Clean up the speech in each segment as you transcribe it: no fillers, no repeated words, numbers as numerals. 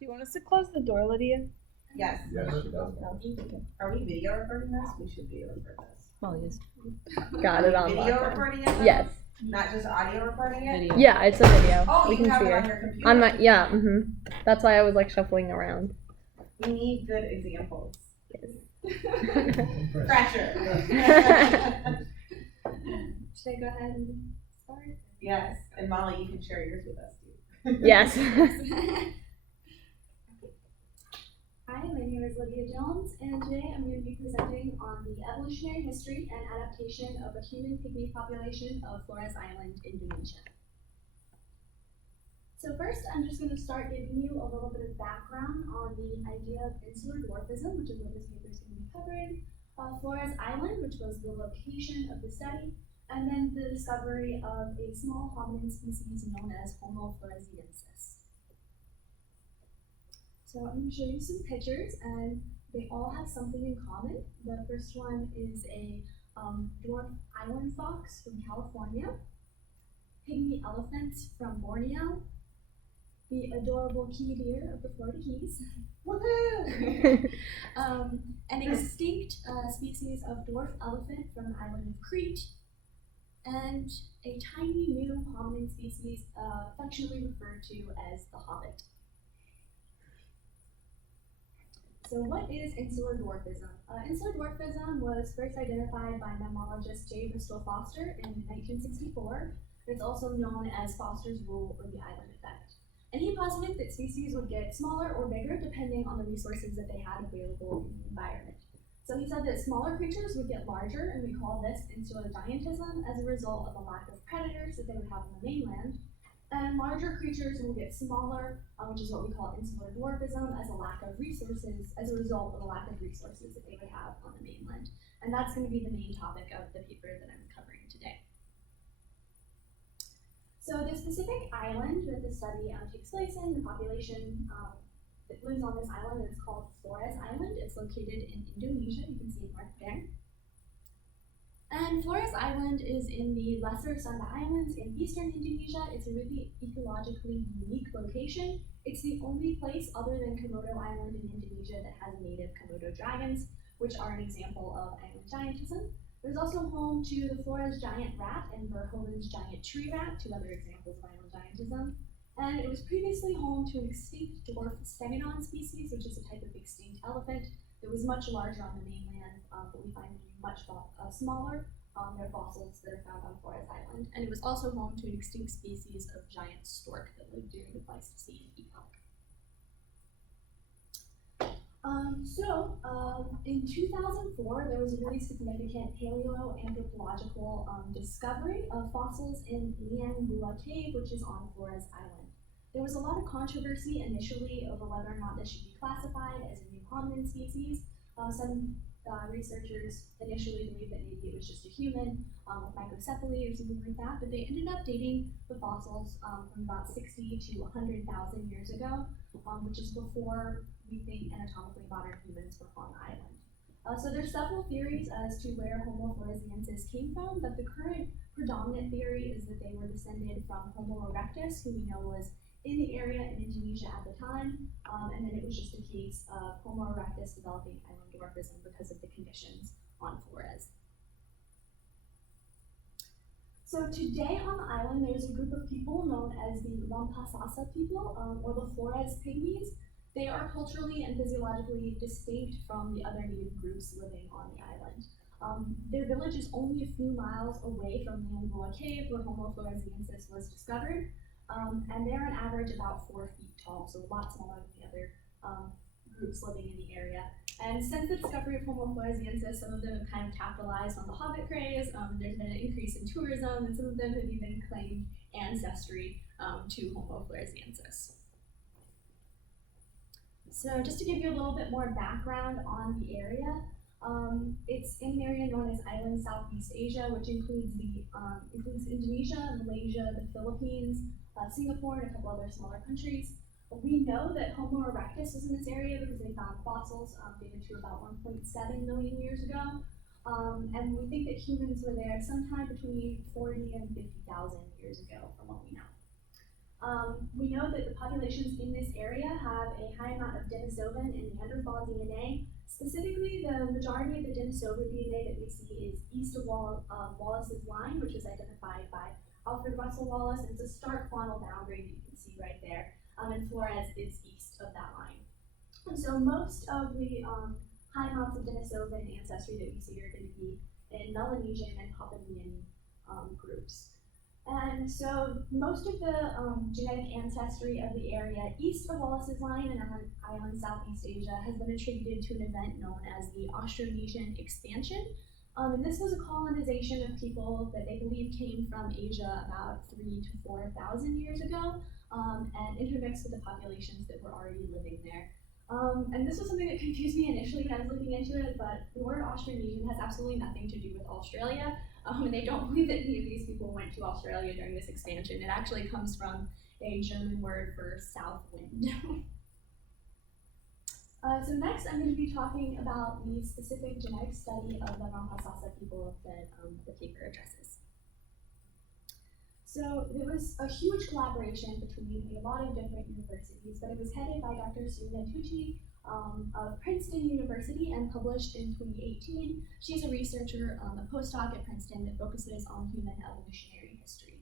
Do you want us to close the door, Lydia? Yes. Yes, she does. Are we video recording this? We should video record this. Oh, yes. Got it on Video lockdown. recording it? Yes. Not just audio recording it? Video. Yeah, it's a video. Oh, we you can have see it her. on your computer? On my That's why I was like shuffling around. We need good examples. Yes. Pressure. Should I go ahead and start? Yes, and Molly, you can share yours with us too. Yes. Hi, my name is Lydia Jones, and today I'm going to be presenting on the evolutionary history and adaptation of the human pygmy population of Flores Island, Indonesia. So first, I'm just going to start giving you a little bit of background on the idea of insular dwarfism, which is what this paper is going to be covering, Flores Island, which was the location of the study, and then the discovery of a small hominin species known as Homo floresiensis. So I'm going to show you some pictures, and they all have something in common. The first one is a dwarf island fox from California, pygmy elephants from Borneo, the adorable key deer of the Florida Keys, woohoo! An extinct species of dwarf elephant from the island of Crete, and a tiny new hominin species affectionately referred to as the hobbit. So what is insular dwarfism? Insular dwarfism was first identified by mammologist J. Bristol Foster in 1964. It's also known as Foster's rule or the island effect. And he posited that species would get smaller or bigger depending on the resources that they had available in the environment. So he said that smaller creatures would get larger, and we call this insular giantism as a result of a lack of predators that they would have on the mainland. And larger creatures will get smaller, which is what we call insular dwarfism, as a lack of resources, as a result of a lack of resources that they would have on the mainland. And that's going to be the main topic of the paper that I'm covering today. So the specific island that the study takes place in, the population that lives on this island is called Flores Island. It's located in Indonesia. You can see it right there. And Flores Island is in the Lesser Sunda Islands in eastern Indonesia. It's a really ecologically unique location. It's the only place other than Komodo Island in Indonesia that has native Komodo dragons, which are an example of island giantism. It was also home to the Flores giant rat and Verhoeven's giant tree rat, two other examples of island giantism. And it was previously home to an extinct dwarf stegodon species, which is a type of extinct elephant that was much larger on the mainland, but we find them much smaller. They're fossils that are found on Flores Island. And it was also home to an extinct species of giant stork that lived during the Pleistocene epoch. In 2004, there was a really significant paleoanthropological discovery of fossils in Liang Bua Cave, which is on Flores Island. There was a lot of controversy initially over whether or not this should be classified as a new hominin species. Some researchers initially believed that maybe it was just a human with microcephaly or something like that, but they ended up dating the fossils from about 60 to 100,000 years ago, which is before we think anatomically modern humans were on the island. So there's several theories as to where Homo floresiensis came from, but the current predominant theory is that they were descended from Homo erectus, who we know was in the area in Indonesia at the time, and then it was just a case of Homo erectus developing island dwarfism because of the conditions on Flores. So today on the island, there's a group of people known as the Lampasasa people, or the Flores pygmies. They are culturally and physiologically distinct from the other native groups living on the island. Their village is only a few miles away from Liang Bua Cave, where Homo floresiensis was discovered. And they're on average about 4 feet tall, so a lot smaller than the other groups living in the area. And since the discovery of Homo floresiensis, some of them have kind of capitalized on the hobbit craze. There's been an increase in tourism, and some of them have even claimed ancestry to Homo floresiensis. So just to give you a little bit more background on the area, it's in an area known as Island Southeast Asia, which includes Indonesia, Malaysia, the Philippines, Singapore, and a couple other smaller countries. We know that Homo erectus was in this area because they found fossils dated to about 1.7 million years ago. And we think that humans were there sometime between 40 and 50,000 years ago, from what we know. We know that the populations in this area have have a high amount of Denisovan and Neanderthal DNA. Specifically, the majority of the Denisovan DNA that we see is east of Wallace's line, which was identified by Alfred Russel Wallace. It's a stark faunal boundary that you can see right there, and Flores is east of that line. And so most of the high amounts of Denisovan ancestry that we see are going to be in Melanesian and Papouan groups. And so most of the genetic ancestry of the area east of Wallace's line and on island Southeast Asia has been attributed to an event known as the Austronesian expansion. And this was a colonization of people that they believe came from Asia about 3,000 to 4,000 years ago, and intermixed with the populations that were already living there. And this was something that confused me initially when I was looking into it, but the word Austronesian has absolutely nothing to do with Australia, and they don't believe that any of these people went to Australia during this expansion. It actually comes from a German word for south wind. So next I'm going to be talking about the specific genetic study of the Rampasasa people that the paper addresses. So there was a huge collaboration between a lot of different universities, but it was headed by Dr. Serena Tucci of Princeton University and published in 2018. She's a researcher, a postdoc at Princeton that focuses on human evolutionary history.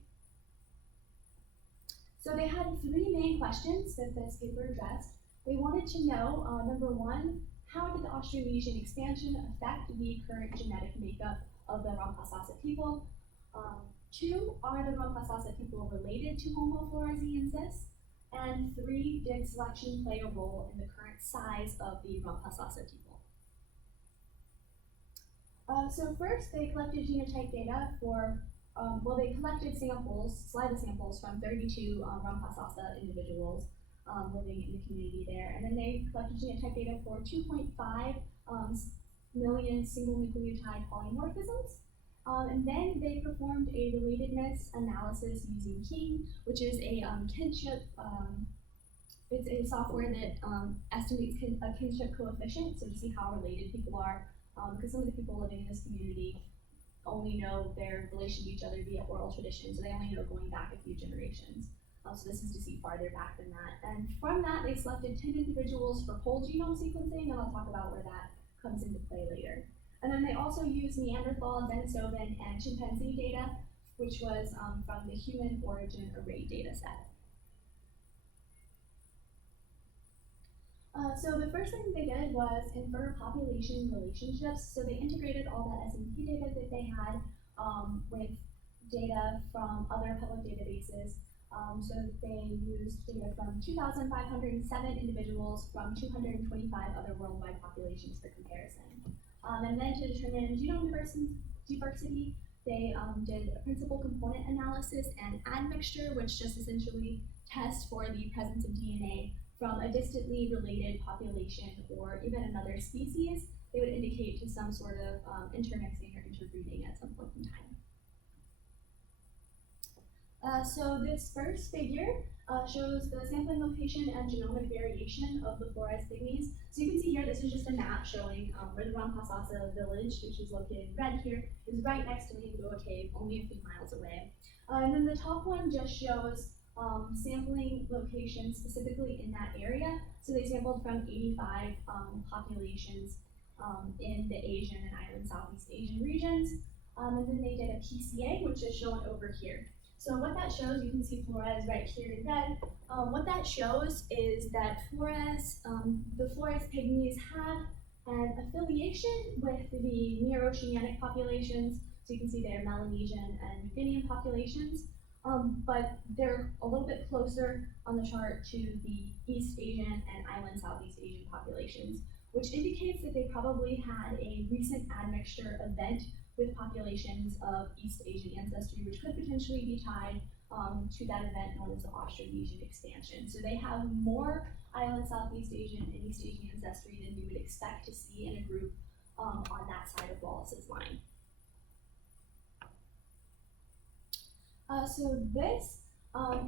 So they had three main questions that this paper addressed. They wanted to know, number one, how did the Austronesian expansion affect the current genetic makeup of the Rampasasa people? Two, are the Rampasasa people related to Homo floresiensis? And three, did selection play a role in the current size of the Rampasasa people? So first, they collected genotype data for, they collected samples, saliva samples from 32 Rampasasa individuals living in the community there. And then they collected genotype data for 2.5 million single nucleotide polymorphisms. And then they performed a relatedness analysis using King, which is a kinship, it's a software that estimates a kinship coefficient, so to see how related people are, because some of the people living in this community only know their relation to each other via oral tradition, so they only know going back a few generations. So this is to see farther back than that. And from that, they selected 10 individuals for whole genome sequencing, and I'll talk about where that comes into play later. And then they also used Neanderthal, Denisovan, and chimpanzee data, which was from the Human Origin Array data set. So the first thing they did was infer population relationships. So they integrated all that SNP data that they had with data from other public databases. So they used data from 2,507 individuals from 225 other worldwide populations for comparison. And then to determine genome diversity, they did a principal component analysis and admixture, which just essentially tests for the presence of DNA from a distantly related population or even another species. They would indicate to some sort of intermixing or interbreeding at some point in time. So this first figure shows the sampling location and genomic variation of the Flores pygmies. So you can see here, this is just a map showing where the Rampasasa village, which is located in red here, is right next to Maingboa Cave, only a few miles away. And then the top one just shows sampling locations specifically in that area. So they sampled from 85 populations in the Asian and island Southeast Asian regions. And then they did a PCA, which is shown over here. So what that shows, you can see Flores right here in red. What that shows is that the Flores pygmies have an affiliation with the near-oceanic populations. So you can see they're Melanesian and New Guinean populations, but they're a little bit closer on the chart to the East Asian and island Southeast Asian populations, which indicates that they probably had a recent admixture event with populations of East Asian ancestry, which could potentially be tied to that event known as the Austronesian expansion. So they have more island Southeast Asian and East Asian ancestry than we would expect to see in a group on that side of Wallace's line. So this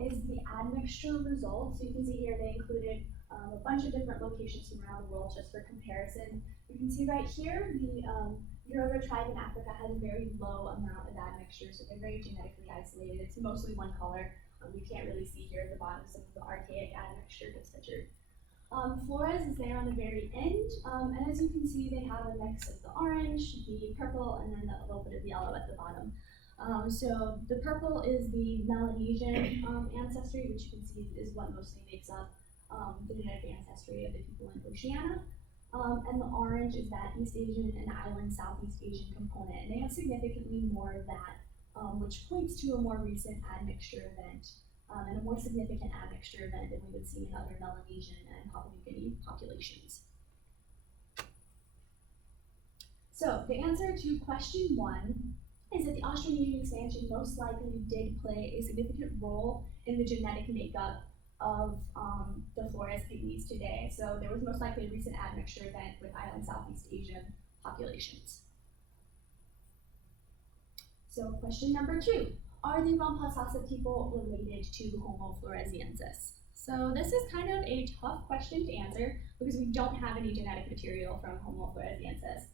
is the admixture result. So you can see here they included a bunch of different locations from around the world just for comparison. You can see right here, the Yoruba tribe in Africa has a very low amount of admixture, so they're very genetically isolated. It's mostly one color. We can't really see here at the bottom some of the archaic admixture that's pictured. Flores is there on the very end, and as you can see, they have a mix of the orange, the purple, and then a little bit of yellow at the bottom. So the purple is the Melanesian ancestry, which you can see is what mostly makes up the genetic ancestry of the people in Oceania. And the orange is that East Asian and island Southeast Asian component, and they have significantly more of that, which points to a more recent admixture event. And a more significant admixture event than we would see in other Melanesian and Papua New Guinea populations. So the answer to question 1 is that the Austronesian expansion most likely did play a significant role in the genetic makeup of the Flores pygmies today. So there was most likely a recent admixture event with island Southeast Asian populations. So question number 2. Are the Rampasasa people related to Homo floresiensis? So this is kind of a tough question to answer because we don't have any genetic material from Homo floresiensis.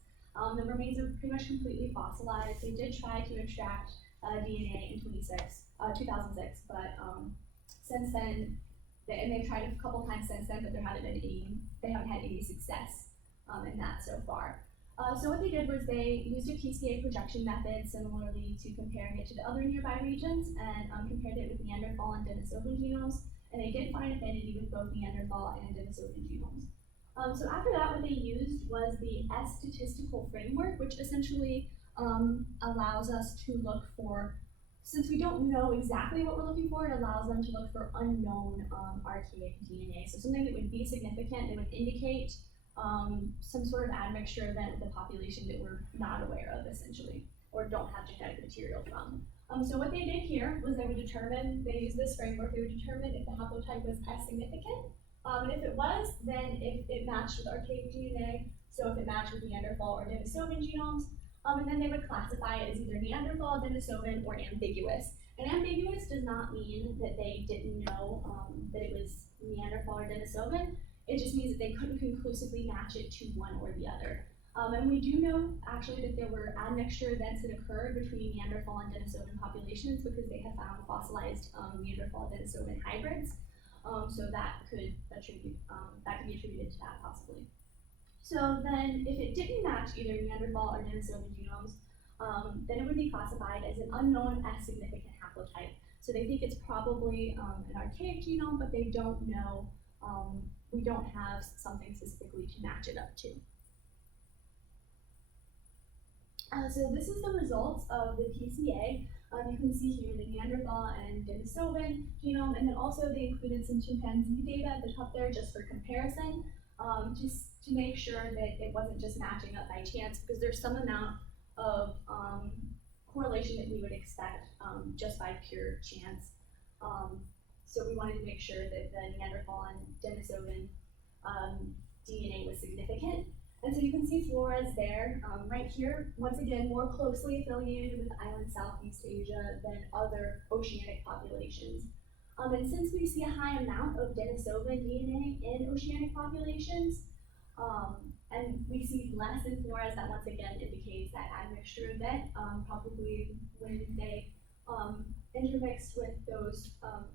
The remains are pretty much completely fossilized. They did try to extract DNA in 2006, but since then, and they've tried a couple times since then, but they haven't had any success in that so far. So what they did was they used a PCA projection method similarly to comparing it to the other nearby regions and compared it with Neanderthal and Denisovan genomes, and they did find affinity with both Neanderthal and Denisovan genomes. So after that, what they used was the S statistical framework, which essentially allows us to look for, since we don't know exactly what we're looking for, it allows them to look for unknown archaic DNA. So something that would be significant, that would indicate some sort of admixture event with a population that we're not aware of, essentially, or don't have genetic material from. So what they did here was they used this framework, they would determine if the haplotype was S significant, and if it was, then if it matched with archaic DNA, so if it matched with Neanderthal or Denisovan genomes, and then they would classify it as either Neanderthal, Denisovan, or ambiguous. And ambiguous does not mean that they didn't know that it was Neanderthal or Denisovan. It just means that they couldn't conclusively match it to one or the other. And we do know, actually, that there were admixture events that occurred between Neanderthal and Denisovan populations because they have found fossilized Neanderthal-Denisovan hybrids. So that could be attributed to that, possibly. So then, if it didn't match either Neanderthal or Denisovan genomes, then it would be classified as an unknown S significant haplotype. So they think it's probably an archaic genome, but they don't know. We don't have something specifically to match it up to. So this is the results of the PCA. You can see here the Neanderthal and Denisovan genome, and then also they included some chimpanzee data at the top there just for comparison, just to make sure that it wasn't just matching up by chance, because there's some amount of correlation that we would expect just by pure chance. So we wanted to make sure that the Neanderthal and Denisovan DNA was significant. And so you can see Flores there, right here, once again, more closely affiliated with island Southeast Asia than other oceanic populations. And since we see a high amount of Denisovan DNA in oceanic populations, and we see less in Flores, that once again indicates that admixture event, probably when they intermixed with those,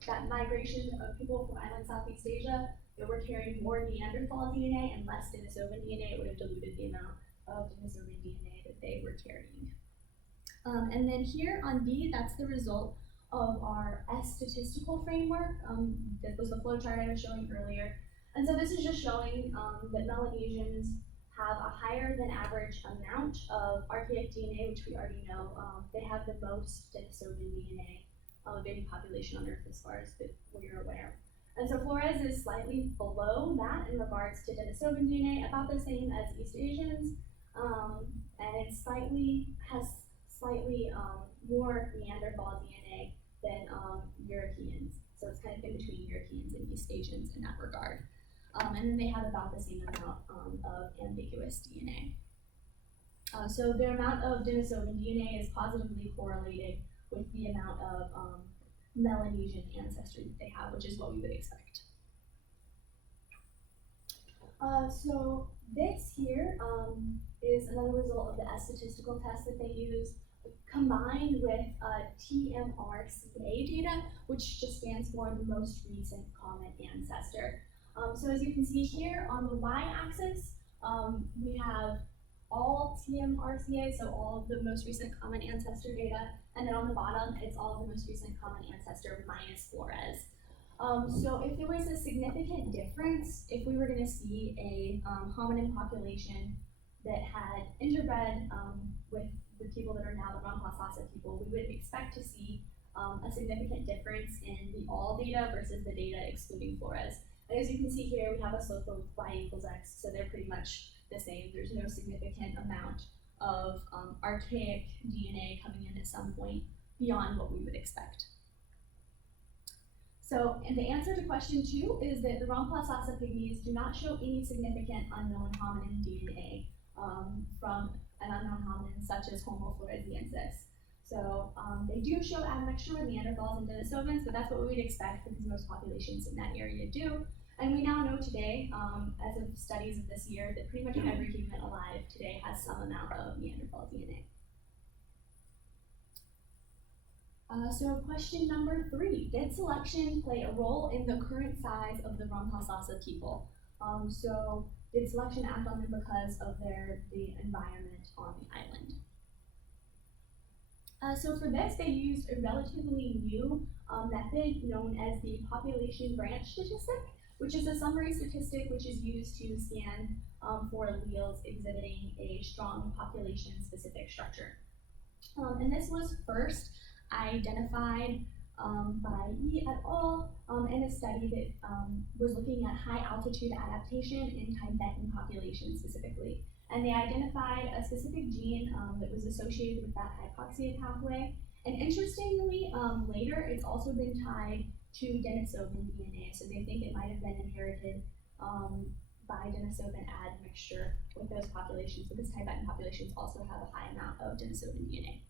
that migration of people from island Southeast Asia that were carrying more Neanderthal DNA and less Denisovan DNA, it would have diluted the amount of Denisovan DNA that they were carrying. And then here on B, that's the result of our S statistical framework. That was the flowchart I was showing earlier. And so this is just showing that Melanesians have a higher than average amount of archaic DNA, which we already know. They have the most Denisovan DNA of any population on Earth as far as we're aware. And so Flores is slightly below that in regards to Denisovan DNA, about the same as East Asians, and it has slightly more Neanderthal DNA than Europeans. So it's kind of in between Europeans and East Asians in that regard. And then they have about the same amount of ambiguous DNA. So their amount of Denisovan DNA is positively correlated with the amount of Melanesian ancestry that they have, which is what we would expect. So this here is another result of the S statistical test that they use, combined with TMRCA data, which just stands for the most recent common ancestor. So as you can see here on the y-axis, we have all TMRCA, so all of the most recent common ancestor data, and then on the bottom, it's all of the most recent common ancestor minus Flores. So if there was a significant difference, if we were going to see a hominin population that had interbred with the people that are now the Ramaphosa people, we would expect to see a significant difference in the all data versus the data excluding Flores. And as you can see here, we have a slope of y equals x, so they're pretty much the same. There's no significant amount of archaic DNA coming in at some point beyond what we would expect. So, and the answer to question 2 is that the Ramaphosa pygmies do not show any significant unknown hominin DNA from an unknown hominin such as Homo floresiensis. So they do show admixture with Neanderthals and Denisovans, but that's what we would expect because most populations in that area do. And we now know today, as of studies of this year, that pretty much every human alive today has some amount of Neanderthal DNA. So question number 3, did selection play a role in the current size of the Ramaphosa people? So did selection act on them because of the environment on the island? So for this, they used a relatively new method known as the population branch statistic, which is a summary statistic which is used to scan for alleles exhibiting a strong population-specific structure. And this was first identified by Yi et al. In a study that was looking at high altitude adaptation in Tibetan populations specifically. And they identified a specific gene that was associated with that hypoxia pathway. And interestingly, later it's also been tied to Denisovan DNA. So they think it might have been inherited by Denisovan admixture with those populations, because Tibetan populations also have a high amount of Denisovan DNA.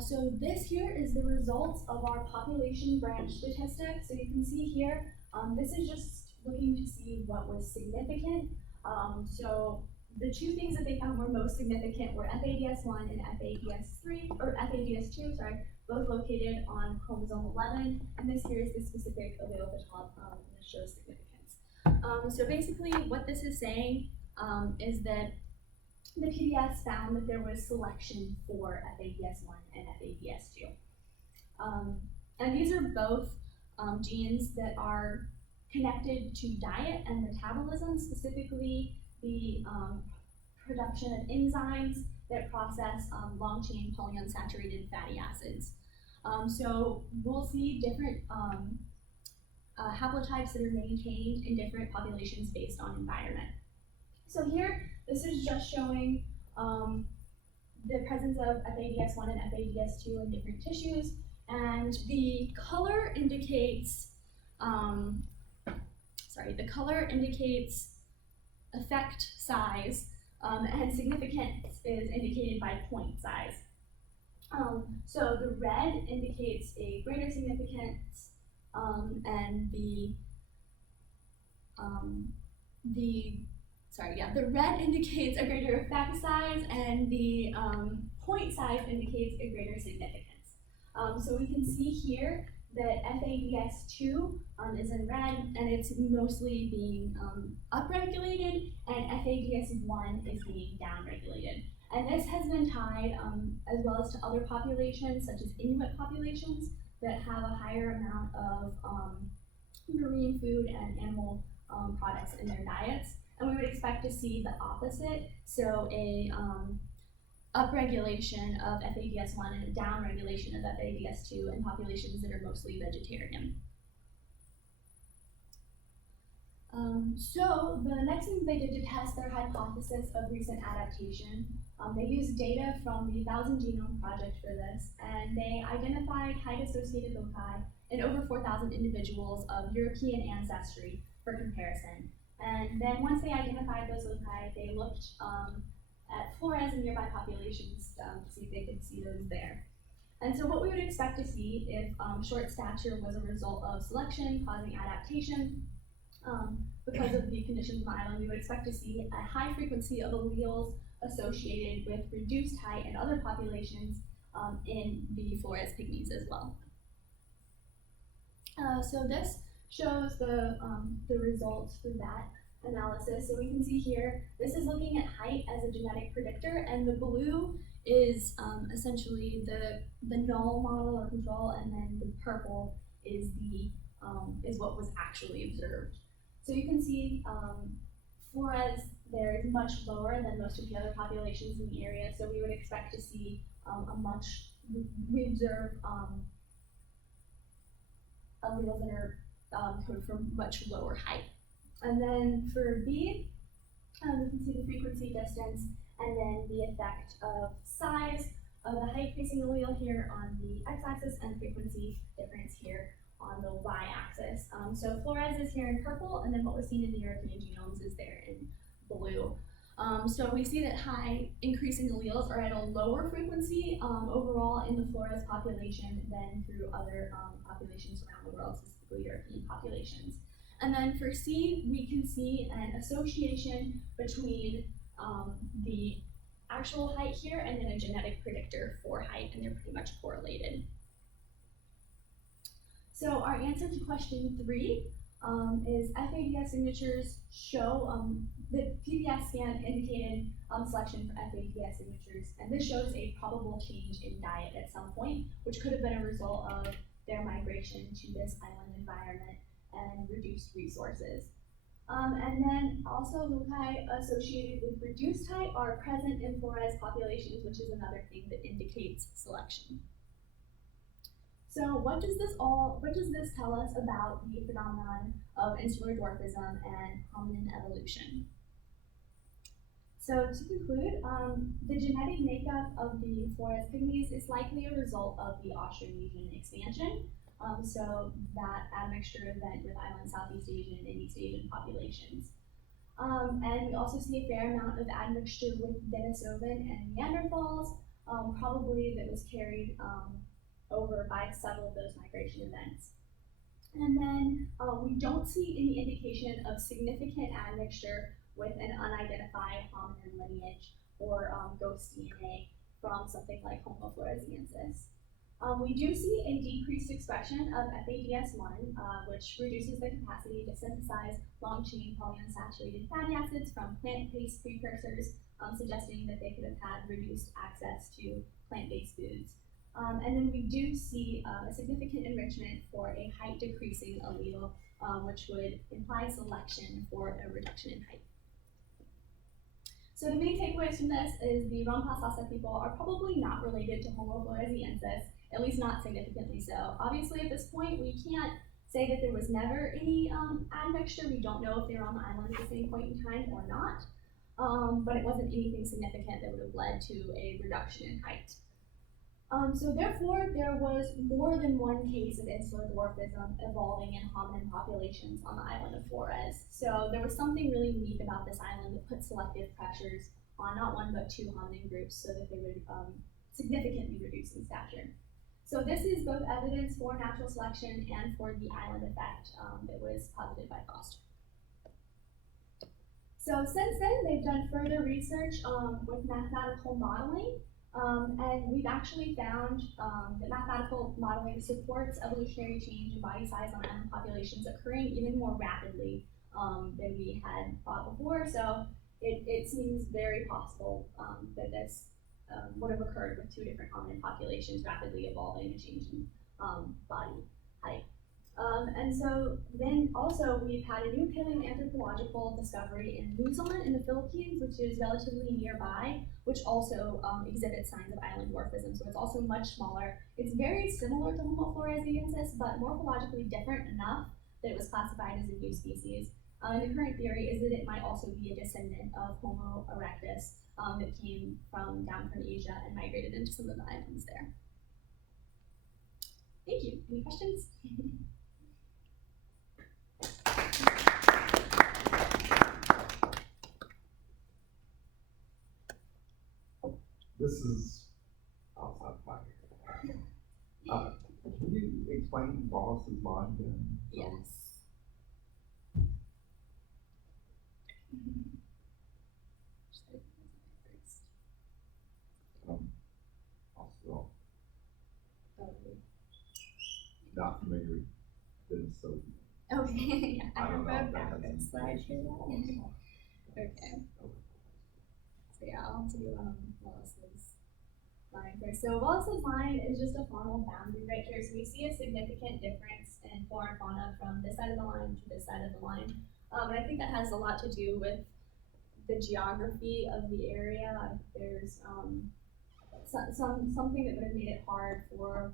So this here is the results of our population branch statistic. So you can see here, this is just looking to see what was significant. So the two things that they found were most significant were FADS1 and FADS2, sorry, both located on chromosome 11. And this here is the specific allele at the top that shows significance. So basically what this is saying is that the PBS found that there was selection for FADS1 and FADS2. And these are both genes that are connected to diet and metabolism, specifically the production of enzymes that process long-chain polyunsaturated fatty acids. So we'll see different haplotypes that are maintained in different populations based on environment. So here, this is just showing the presence of FADS1 and FADS2 in different tissues, and the color indicates effect size, and significance is indicated by point size. So the red indicates a greater significance, and the red indicates a greater effect size, and the point size indicates a greater significance. So we can see here that FADS2 is in red, and it's mostly being upregulated, and FADS1 is being downregulated. And this has been tied as well as to other populations, such as Inuit populations, that have a higher amount of marine food and animal products in their diets. And we would expect to see the opposite, so a upregulation of FADS1 and a downregulation of FADS2 in populations that are mostly vegetarian. So the next thing they did to test their hypothesis of recent adaptation, they used data from the 1,000 Genome Project for this, and they identified height-associated loci in over 4,000 individuals of European ancestry for comparison. And then once they identified those loci, they looked at Flores and nearby populations to see if they could see those there. And so what we would expect to see if short stature was a result of selection causing adaptation, because of the conditions on the island, we would expect to see a high frequency of alleles associated with reduced height in other populations in the Flores pygmies as well. So this shows the results for that analysis. So we can see here, this is looking at height as a genetic predictor, and the blue is essentially the null model or control, and then the purple is what was actually observed. So you can see Flores there is much lower than most of the other populations in the area, so we would expect to see we observe alleles that are coded for much lower height. And then for B, we can see the frequency, distance, and then the effect of size of the height-increasing allele here on the x-axis and frequency difference here on the y-axis. So Flores is here in purple, and then what was seen in the European genomes is there in blue. So we see that high increasing alleles are at a lower frequency overall in the Flores population than through other populations around the world, specifically European populations. And then for C, we can see an association between the actual height here and then a genetic predictor for height, and they're pretty much correlated. So our answer to question 3 is FADS signatures show the PBS scan indicated selection for FADS signatures, and this shows a probable change in diet at some point, which could have been a result of their migration to this island environment and reduced resources. And then also loci associated with reduced height are present in Flores populations, which is another thing that indicates selection. So what does this tell us about the phenomenon of insular dwarfism and hominin evolution? So to conclude, the genetic makeup of the Flores pygmies is likely a result of the Austronesian expansion. So that admixture event with island Southeast Asian and East Asian populations. And we also see a fair amount of admixture with Denisovan and Neanderthals, probably that was carried over by several of those migration events. And then we don't see any indication of significant admixture with an unidentified hominin lineage or ghost DNA from something like Homo floresiensis. We do see a decreased expression of FADS1, which reduces the capacity to synthesize long-chain polyunsaturated fatty acids from plant-based precursors, suggesting that they could have had reduced access to plant-based foods. And then we do see a significant enrichment for a height-decreasing allele, which would imply selection for a reduction in height. So the main takeaways from this is the Ron-Pasasa people are probably not related to Homo floresiensis, at least not significantly so. Obviously, at this point, we can't say that there was never any admixture. We don't know if they were on the island at the same point in time or not, but it wasn't anything significant that would have led to a reduction in height. So therefore, there was more than one case of insular dwarfism evolving in hominin populations on the island of Flores. So there was something really unique about this island that put selective pressures on not one but two hominin groups so that they would significantly reduce in stature. So this is both evidence for natural selection and for the island effect that was posited by Foster. So since then, they've done further research with mathematical modeling, and we've actually found that mathematical modeling supports evolutionary change in body size on island populations occurring even more rapidly than we had thought before. So it seems very possible that this would have occurred with two different hominin populations rapidly evolving and changing body height. And so then also we've had a new paleoanthropological discovery in Luzon in the Philippines, which is relatively nearby, which also exhibits signs of island dwarfism. So it's also much smaller. It's very similar to Homo floresiensis, but morphologically different enough that it was classified as a new species. The current theory is that it might also be a descendant of Homo erectus that came down from Asia and migrated into some of the islands there. Thank you. Any questions? This is outside pocket. Can you explain Wallace's law again? Yes. Also, not familiar with Denisovan. Okay, yeah, I I don't have know a if that has backup any slide for information. that. Okay. So yeah, I'll do Wallace's line first. So Wallace's line is just a formal boundary right here. So we see a significant difference in flora and fauna from this side of the line to this side of the line. And I think that has a lot to do with the geography of the area. There's something that would have made it hard for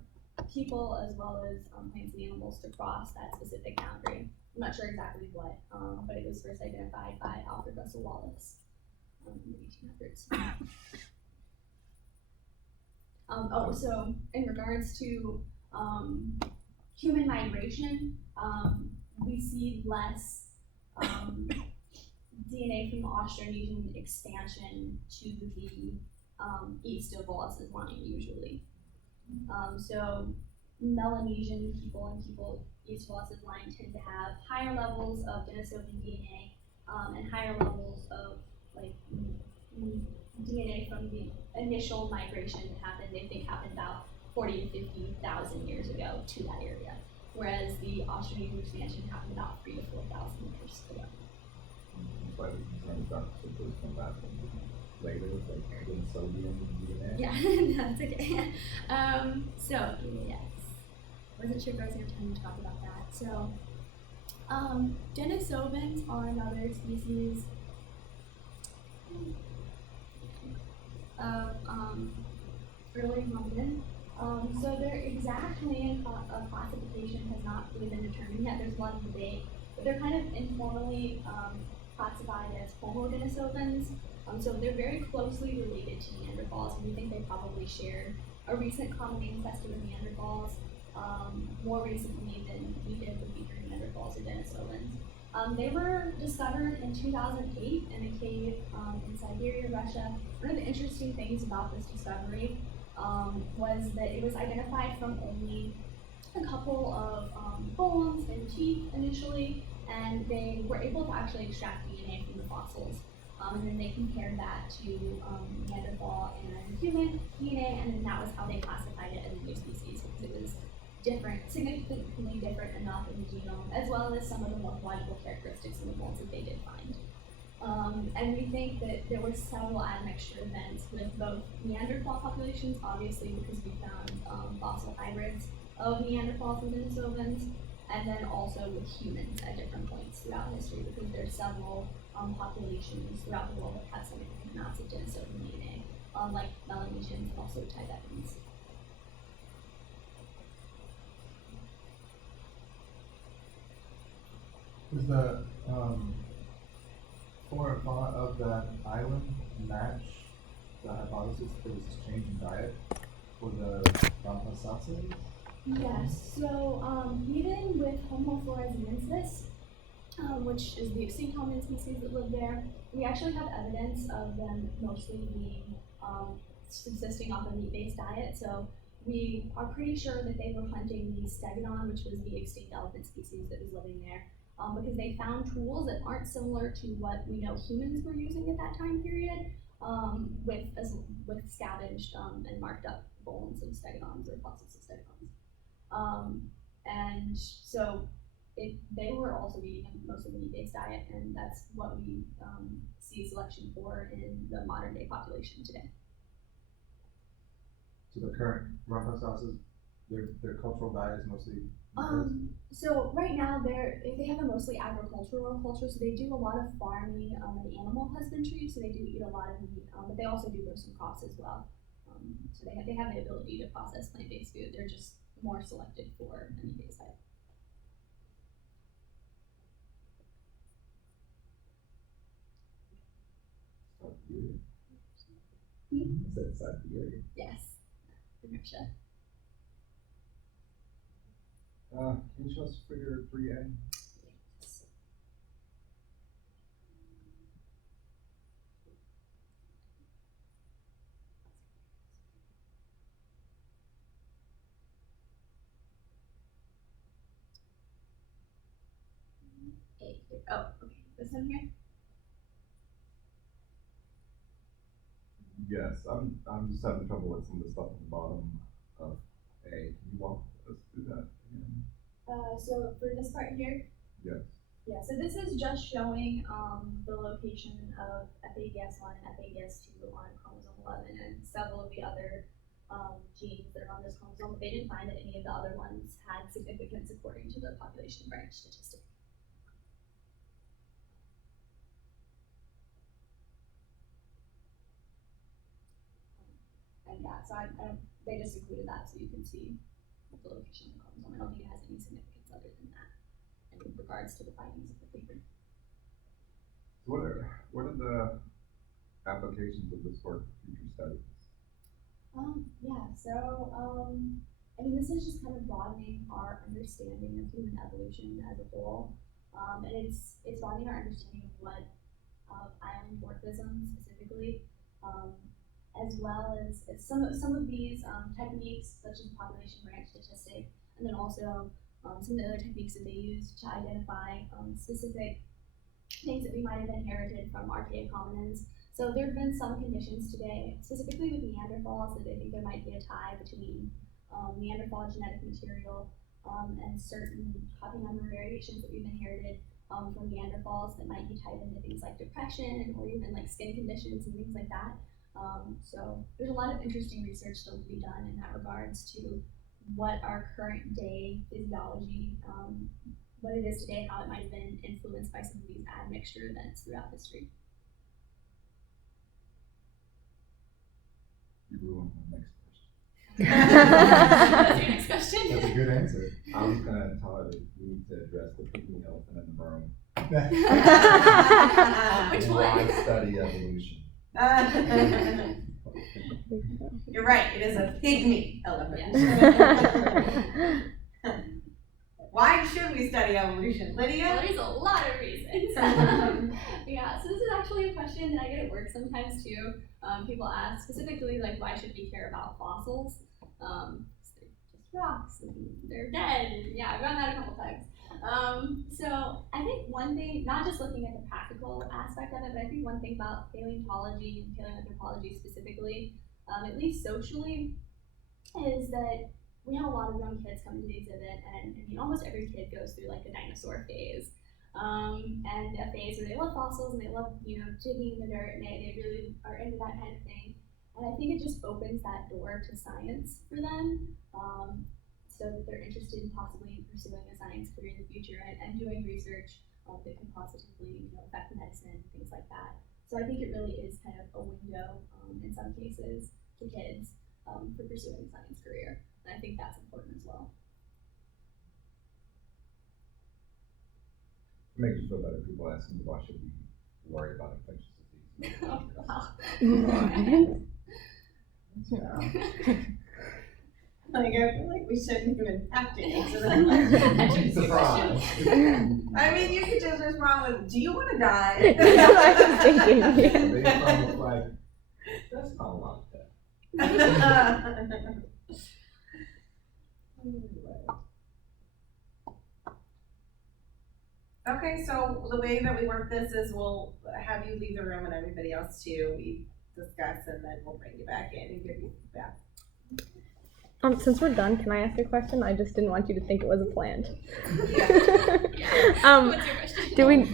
people as well as plants and animals to cross that specific boundary. I'm not sure exactly what, but it was first identified by Alfred Russel Wallace in the 1800s. So in regards to human migration, we see less DNA from the Austronesian expansion to the east of Wallace's line usually. So Melanesian people and people east of Wallace's line tend to have higher levels of Denisovan DNA and higher levels of like DNA from the initial migration that happened. They think happened about 40 to 50,000 years ago to that area, whereas the Austronesian expansion happened about 3,000 to 4,000 years ago. That's why the concern is that simply come back later, like Denisovan DNA. Yeah, that's okay. So yes, wasn't sure if I was gonna have time to talk about that. So, Denisovans are another species of early hominin. So their exact name of classification has not really been determined yet. There's a lot of debate, but they're kind of informally classified as Homo denisovans. So they're very closely related to Neanderthals, and we think they probably share a recent common ancestor with Neanderthals, more recently than we did with either Neanderthals or Denisovans. They were discovered in 2008 in a cave in Siberia, Russia. One of the interesting things about this discovery was that it was identified from only a couple of bones and teeth initially, and they were able to actually extract DNA from the fossils. And then they compared that to Neanderthal and human DNA, and then that was how they classified it as a new species, because it was different, significantly different enough in the genome, as well as some of the morphological characteristics in the bones that they did find. And we think that there were several admixture events with both Neanderthal populations, obviously because we found fossil hybrids of Neanderthals and Denisovans, and then also with humans at different points throughout history, because there's several populations throughout the world that have significant amounts of Denisovan DNA, like Melanesians and also Tibetans. Does the flora and fauna of that island match the hypothesis that there was this change in diet for the Rampasasas? Yes, so even with Homo floresiensis, which is the extinct hominin species that live there, we actually have evidence of them mostly being subsisting off a meat-based diet. So we are pretty sure that they were hunting the stegodon, which was the extinct elephant species that was living there, because they found tools that aren't similar to what we know humans were using at that time period, with scavenged and marked up bones of stegodons or fossils of stegodons. And so they were also eating most of the meat-based diet, and that's what we see selection for in the modern day population today. So the current Rampasasas, their cultural diet is mostly So right now they have a mostly agricultural culture, so they do a lot of farming and animal husbandry, so they do eat a lot of meat, but they also do grow some crops as well. So they have the ability to process plant-based food. They're just more selected for a meat-based diet. Siberia. Hmm? I said Siberia. Yes, in Russia. Can you show us figure 3A? Oh, okay. This one here? Yes, I'm just having trouble with some of the stuff at the bottom of A. Can you walk us through that again? So for this part here, Yes. Yeah, so this is just showing the location of FABS1 and FABS2 on chromosome 11 and several of the other genes that are on this chromosome, but they didn't find that any of the other ones had significance according to the population branch statistic. And yeah, so they just included that so you can see the location of the chromosome. I don't think it has any significance other than that in regards to the findings of the paper. What are the applications of this work for future studies? Yeah, so, I mean, this is just kind of broadening our understanding of human evolution as a whole. And it's broadening our understanding of what, island dwarfism specifically, as well as some of these techniques, such as population branch statistic, and then also some of the other techniques that they use to identify specific things that we might have inherited from archaic hominins. So there have been some conditions today, specifically with Neanderthals, that they think there might be a tie between Neanderthal genetic material and certain copy number variations that we've inherited from Neanderthals that might be tied into things like depression or even like skin conditions and things like that. So there's a lot of interesting research still to be done in that regards to what our current day physiology, what it is today, how it might have been influenced by some of these admixture events throughout history. You ruined my next question. What's your next question? That's a good answer. I was gonna tell her that we need to address the pygmy elephant in the room. Which Why one? study evolution? You're right, it is a pygmy elephant. Why should we study evolution, Well, Lydia? there's a lot of reasons. Yeah, so this is actually a question that I get at work sometimes too. People ask specifically like, why should we care about fossils? They're just rocks and they're dead. And yeah, I've gotten that a couple times. So I think one thing, not just looking at the practical aspect of it, but I think one thing about paleontology and paleoanthropology specifically, at least socially, is that we have a lot of young kids coming to the exhibit, and I mean, almost every kid goes through like a dinosaur phase, and a phase where they love fossils and they love, digging in the dirt, and they really are into that kind of thing. And I think it just opens that door to science for them, so that they're interested in possibly pursuing a science career in the future and doing research that can positively, affect medicine, things like that. So I think it really is kind of a window, in some cases, to kids for pursuing a science career. And I think that's important as well. It makes you feel better. People asking why should we worry about infectious disease. Like, I feel like we shouldn't even have to answer that. Surprise. I mean, you could just respond with, do you want to die? That's what I was thinking. They sound like, that's not a lot of that. Okay, so the way that we work this is we'll have you leave the room and everybody else too. We discuss and then we'll bring you back in and give you feedback. Since we're done, can I ask a question? I just didn't want you to think it wasn't planned. What's your question? Do we?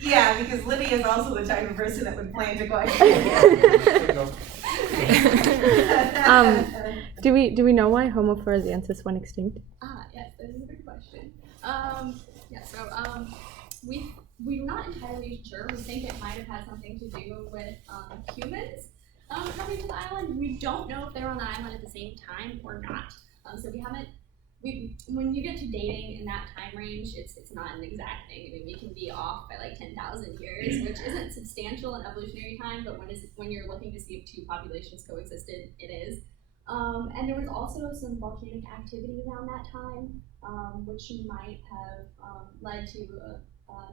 Yeah, because Lydia is also the type of person that would plan to questions. Do we know why Homo floresiensis went extinct? Yes, that is a good question. We're not entirely sure. We think it might have had something to do with humans coming to the island. We don't know if they were on the island at the same time or not. So when you get to dating in that time range, it's not an exact thing. I mean, we can be off by like 10,000 years, which isn't substantial in evolutionary time, but when you're looking to see if two populations coexisted, it is. And there was also some volcanic activity around that time, which might have led to a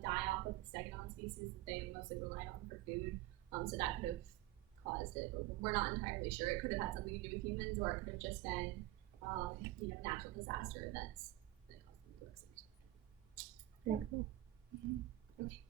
die-off of the stegodon species that they mostly relied on for food. So that could have caused it, but we're not entirely sure. It could have had something to do with humans, or it could have just been natural disaster events that caused them to extinct. Very cool. Okay.